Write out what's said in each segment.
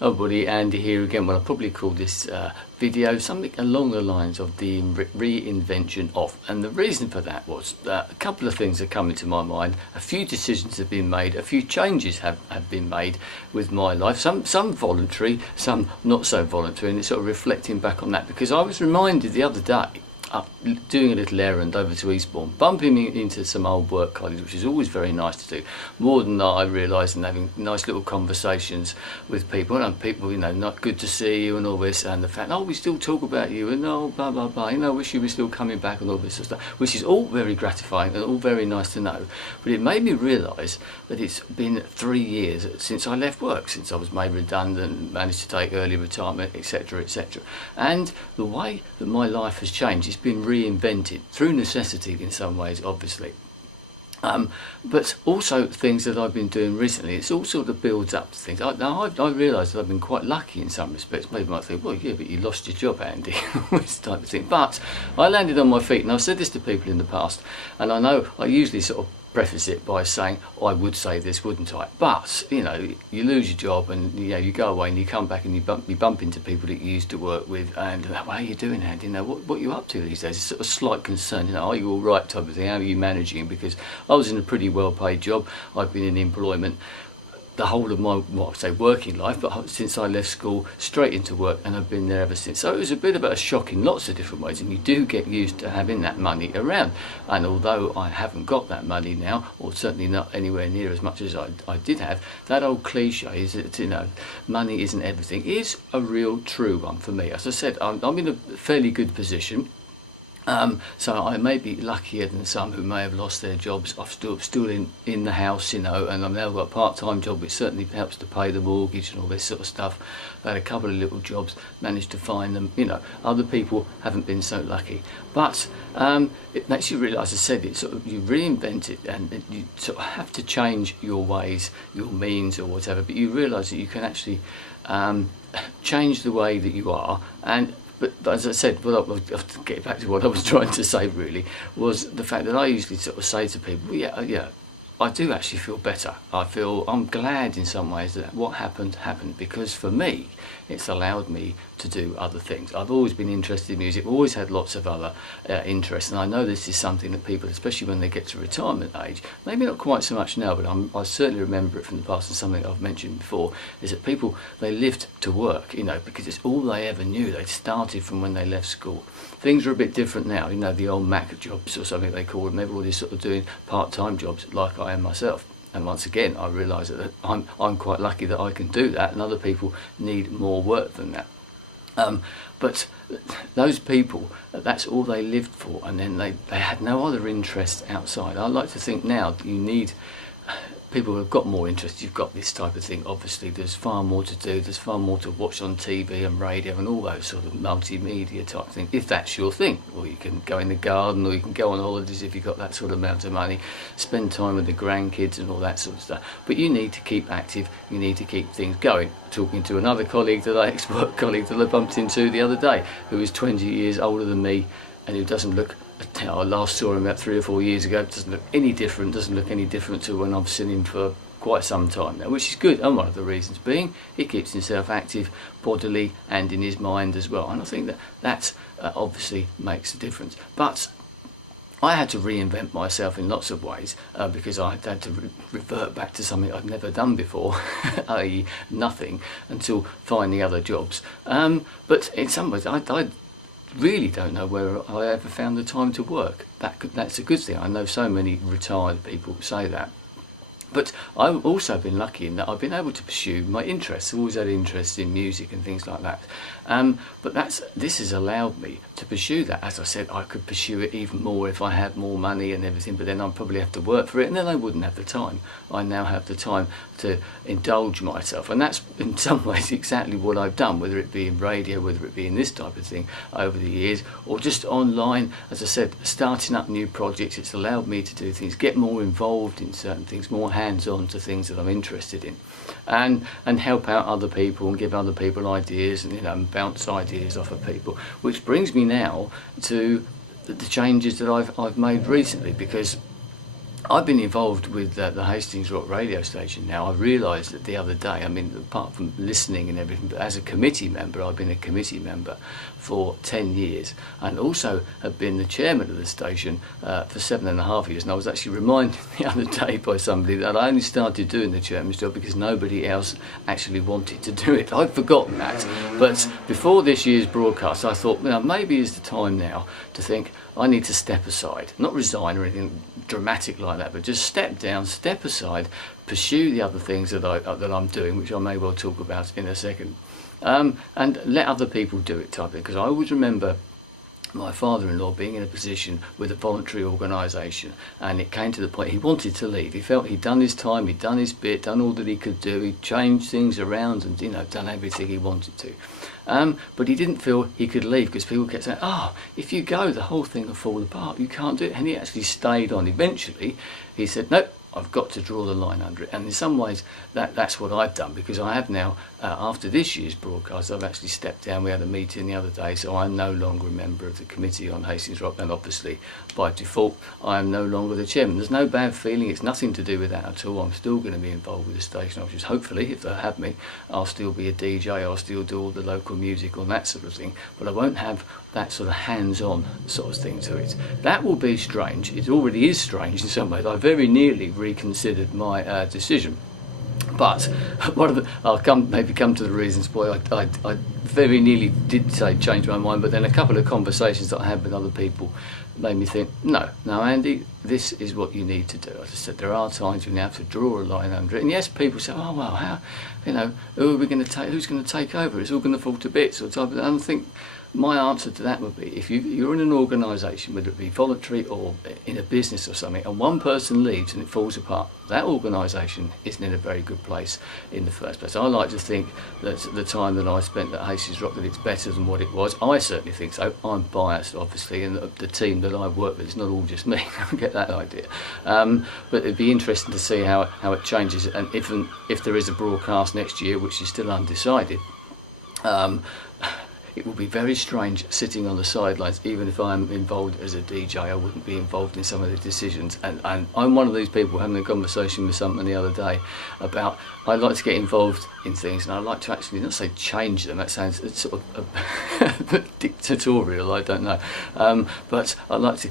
Oh buddy, Andy here again. Well, I'll probably call this video something along the lines of the reinvention of. And the reason for that was a couple of things have come into my mind. A few decisions have been made, a few changes have been made with my life. Some voluntary, some not so voluntary, and it's sort of reflecting back on that, because I was reminded the other day, doing a little errand over to Eastbourne, bumping into some old work colleagues, which is always very nice to do. More than that, I realised, and having nice little conversations with people, and people, not good to see you and all this, and the fact, oh, we still talk about you, and oh, blah blah blah, wish you were still coming back, and all this sort of stuff, which is all very gratifying and all very nice to know. But it made me realise that it's been 3 years since I left work, since I was made redundant, managed to take early retirement, etc, etc. And the way that my life has changed, it's been reinvented through necessity in some ways, obviously, but also things that I've been doing recently. It's all sort of builds up to things. I realise that I've been quite lucky in some respects. People might think, well, yeah, but you lost your job, Andy, this type of thing. But I landed on my feet, and I've said this to people in the past, and I know I usually sort of preface it by saying, I would say this, wouldn't I? But you lose your job, and you go away, and you come back, and you bump into people that you used to work with, and how are you doing, Andy? What are you up to these days? It's sort of a slight concern, are you all right, type of thing. How are you managing? Because I was in a pretty well paid job. I've been in employment the whole of my, working life, but since I left school, straight into work, and I've been there ever since. So it was a bit of a shock in lots of different ways, and you do get used to having that money around. And although I haven't got that money now, or certainly not anywhere near as much as I did have, that old cliche is that money isn't everything is a real true one for me. As I said, I'm in a fairly good position. So I may be luckier than some who may have lost their jobs. I'm still in the house, and I've now got a part-time job, which certainly helps to pay the mortgage and all this sort of stuff. I had a couple of little jobs, managed to find them. Other people haven't been so lucky. But it makes you realise, as I said, you reinvent it, and you sort of have to change your ways, your means, or whatever. But you realise that you can actually change the way that you are. But as I said, to get back to what I was trying to say really, was the fact that I usually sort of say to people, yeah, I do actually feel better. I'm glad in some ways that what happened, because for me, it's allowed me to do other things. I've always been interested in music, always had lots of other interests, and I know this is something that people, especially when they get to retirement age, maybe not quite so much now, but I certainly remember it from the past, and something I've mentioned before, is that people, they lived to work, because it's all they ever knew. They started from when they left school. Things are a bit different now, the old Mac jobs or something they call them. Everybody's sort of doing part-time jobs like I am myself. And once again, I realise that I'm quite lucky that I can do that, and other people need more work than that. But those people, that's all they lived for, and then they had no other interest outside. I like to think now that you need people who have got more interest. You've got this type of thing. Obviously, there's far more to do. There's far more to watch on TV and radio and all those sort of multimedia type things, if that's your thing. Or you can go in the garden, or you can go on holidays if you've got that sort of amount of money, spend time with the grandkids and all that sort of stuff. But you need to keep active. You need to keep things going. Talking to another colleague, ex-work colleague that I bumped into the other day, who is 20 years older than me, and who doesn't look, I last saw him about 3 or 4 years ago, doesn't look any different to when I've seen him for quite some time now, which is good. And one of the reasons being, he keeps himself active bodily and in his mind as well. And I think that obviously makes a difference. But I had to reinvent myself in lots of ways, because I had to revert back to something I'd never done before, i.e. nothing, until finding other jobs. But in some ways, I really don't know where I ever found the time to work. That's a good thing. I know so many retired people say that. But I've also been lucky in that I've been able to pursue my interests. I've always had interest in music and things like that. But this has allowed me to pursue that. As I said, I could pursue it even more if I had more money and everything, but then I'd probably have to work for it, and then I wouldn't have the time. I now have the time to indulge myself, and that's in some ways exactly what I've done, whether it be in radio, whether it be in this type of thing over the years, or just online. As I said, starting up new projects, it's allowed me to do things, get more involved in certain things, more hands-on to things that I'm interested in, and help out other people and give other people ideas, and bounce ideas off of people, which brings me now to the changes that I've made recently, because I've been involved with the Hastings Rock radio station now. I realised that the other day, I mean, apart from listening and everything, but as a committee member, I've been a committee member for 10 years and also have been the chairman of the station for 7.5 years. And I was actually reminded the other day by somebody that I only started doing the chairman's job because nobody else actually wanted to do it. I'd forgotten that. But before this year's broadcast, I thought, maybe it's the time now to think, I need to step aside, not resign or anything dramatic like that, but just step down, step aside, pursue the other things that I'm doing, which I may well talk about in a second, and let other people do it type of thing. Because I always remember my father-in-law being in a position with a voluntary organisation, and it came to the point he wanted to leave. He felt he'd done his time, he'd done his bit, done all that he could do, he'd changed things around and done everything he wanted to. But he didn't feel he could leave because people kept saying, if you go, the whole thing will fall apart, you can't do it. And he actually stayed on. Eventually, he said, nope, I've got to draw the line under it. And in some ways, that's what I've done, because I have now, after this year's broadcast, I've actually stepped down. We had a meeting the other day, so I'm no longer a member of the committee on Hastings Rock, and obviously, by default, I am no longer the chairman. There's no bad feeling, it's nothing to do with that at all. I'm still going to be involved with the station officers. Hopefully, if they have me, I'll still be a DJ, I'll still do all the local music and that sort of thing, but I won't have that sort of hands-on sort of thing to it. That will be strange. It already is strange in some ways. I very nearly reconsidered my decision. But I'll maybe come to the reasons why I very nearly did change my mind, but then a couple of conversations that I had with other people made me think, no, Andy, this is what you need to do. As I said, there are times when you have to draw a line under it. And yes, people say, oh, well, how, who are we going to take, who's going to take over? It's all going to fall to bits or type of, and I think my answer to that would be, if you're in an organisation, whether it be voluntary or in a business or something, and one person leaves and it falls apart, that organisation isn't in a very good place in the first place. I like to think that the time that I spent at Hastings Rock, that it's better than what it was. I certainly think so. I'm biased, obviously, and the team that I work with, it's not all just me. I get that idea. But it'd be interesting to see how it changes, and if there is a broadcast next year, which is still undecided, it will be very strange sitting on the sidelines. Even if I'm involved as a DJ, I wouldn't be involved in some of the decisions. And I'm one of these people having a conversation with someone the other day about, I like to get involved in things, and I like to actually, not say change them, that sounds sort of a dictatorial, I don't know. But I like to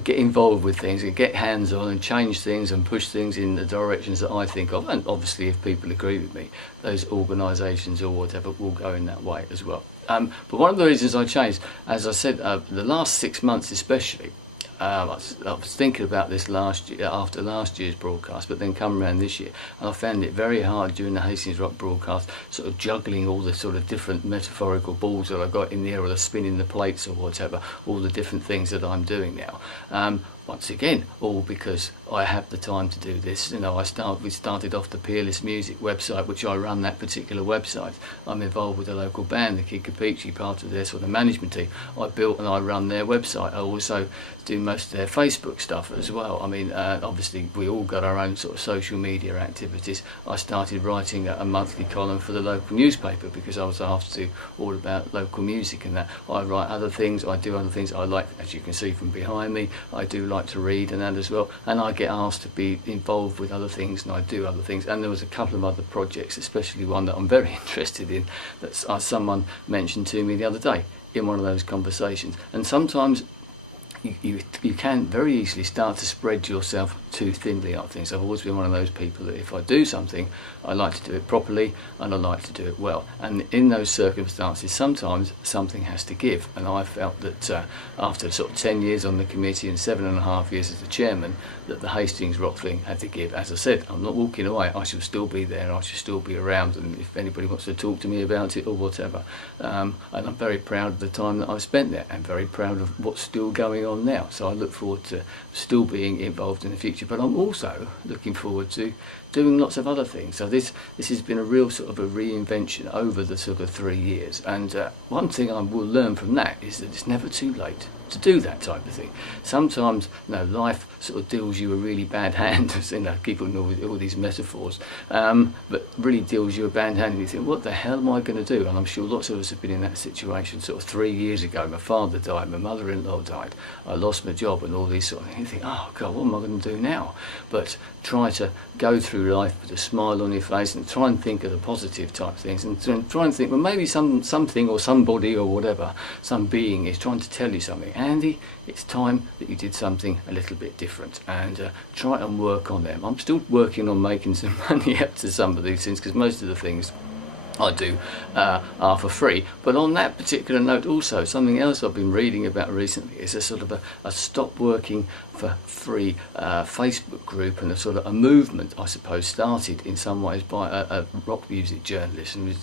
get involved with things and get hands on and change things and push things in the directions that I think of. And obviously, if people agree with me, those organisations or whatever will go in that way as well. But one of the reasons I changed, as I said, the last 6 months especially, I was thinking about this last year, after last year's broadcast, but then come around this year, and I found it very hard during the Hastings Rock broadcast, sort of juggling all the sort of different metaphorical balls that I got in the air, or the spinning the plates or whatever, all the different things that I'm doing now. Once again, all because I have the time to do this. We started off the Peerless Music website, which I run that particular website. I'm involved with a local band, the Kid Capici, part of their sort of management team. I built and I run their website. I also do most of their Facebook stuff as well. I mean, obviously we all got our own sort of social media activities. I started writing a monthly column for the local newspaper because I was asked to all about local music and that. I write other things, I do other things. I like, as you can see from behind me, I do like to read and that as well, and I get asked to be involved with other things, and I do other things. And there was a couple of other projects, especially one that I'm very interested in, that someone mentioned to me the other day in one of those conversations. And sometimes you can very easily start to spread yourself too thinly on things. I've always been one of those people that if I do something, I like to do it properly and I like to do it well. And in those circumstances, sometimes something has to give. And I felt that after sort of 10 years on the committee and 7.5 years as the chairman, that the Hastings Rock thing had to give. As I said, I'm not walking away. I shall still be there. I shall still be around. And if anybody wants to talk to me about it or whatever, and I'm very proud of the time that I've spent there and very proud of what's still going on now. So I look forward to still being involved in the future. But I'm also looking forward to doing lots of other things. So this has been a real sort of a reinvention over the sort of 3 years. And one thing I will learn from that is that it's never too late to do that type of thing. Sometimes, life sort of deals you a really bad hand, keep on all these metaphors, but really deals you a bad hand, and you think, what the hell am I going to do? And I'm sure lots of us have been in that situation. Sort of 3 years ago, my father died, my mother-in-law died, I lost my job, and all these sort of things. You think, oh God, what am I going to do now? But try to go through life with a smile on your face and try and think of the positive type things, and try and think, well, maybe something or somebody or whatever, some being is trying to tell you something. Andy, it's time that you did something a little bit different, and try and work on them. I'm still working on making some money out to some of these things, because most of the things I do are for free. But on that particular note also, something else I've been reading about recently is a sort of a stop working for free Facebook group, and a sort of a movement, I suppose, started in some ways by a rock music journalist, and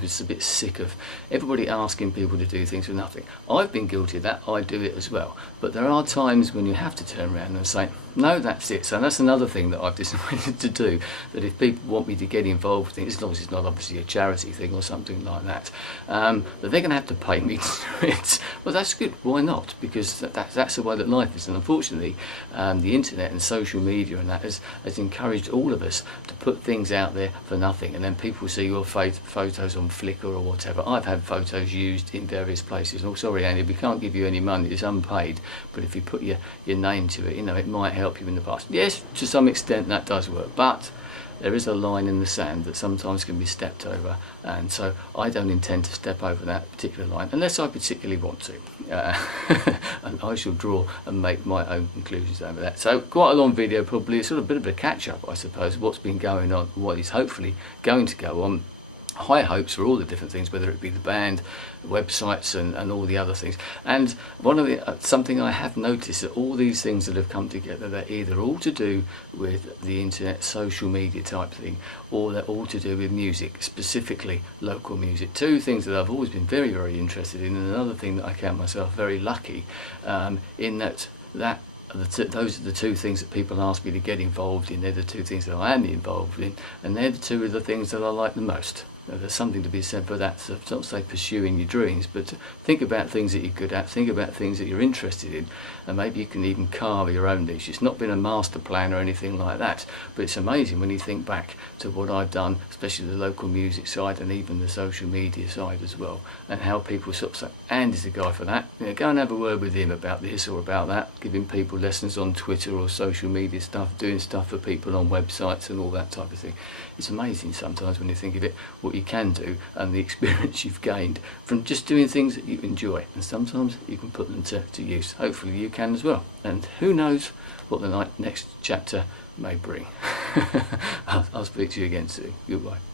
was a bit sick of everybody asking people to do things for nothing. I've been guilty of that, I do it as well. But there are times when you have to turn around and say, no, that's it. So that's another thing that I've decided to do, that if people want me to get involved in it, as long as it's not obviously a charity thing or something like that, that they're going to have to pay me to do it. Well, that's good. Why not? Because that's the way that life is. And unfortunately, the internet and social media and that has encouraged all of us to put things out there for nothing, and then people see your photos on Flickr or whatever. I've had photos used in various places. Oh, sorry, Andy, we can't give you any money. It's unpaid. But if you put your name to it, it might help you in the past. Yes, to some extent that does work, but there is a line in the sand that sometimes can be stepped over, and so I don't intend to step over that particular line unless I particularly want to, and I shall draw and make my own conclusions over that. So quite a long video, probably a sort of bit of a catch-up, I suppose, what's been going on, what is hopefully going to go on. High hopes for all the different things, whether it be the band, websites, and all the other things. And one of the something I have noticed, that all these things that have come together, they're either all to do with the internet, social media type thing, or they're all to do with music, specifically local music. Two things that I've always been very, very interested in, and another thing that I count myself very lucky in that those are the two things that people ask me to get involved in. They're the two things that I am involved in, and they're the two of the things that I like the most. There's something to be said for that, so not say pursuing your dreams, but to think about things that you're good at, think about things that you're interested in, and maybe you can even carve your own niche. It's not been a master plan or anything like that, but it's amazing when you think back to what I've done, especially the local music side and even the social media side as well, and how people sort of say, Andy's the guy for that, go and have a word with him about this or about that, giving people lessons on Twitter or social media stuff, doing stuff for people on websites and all that type of thing. It's amazing sometimes when you think of it, what you can do and the experience you've gained from just doing things that you enjoy, and sometimes you can put them to use. Hopefully you can as well, and who knows what the next chapter may bring. I'll speak to you again soon. Goodbye.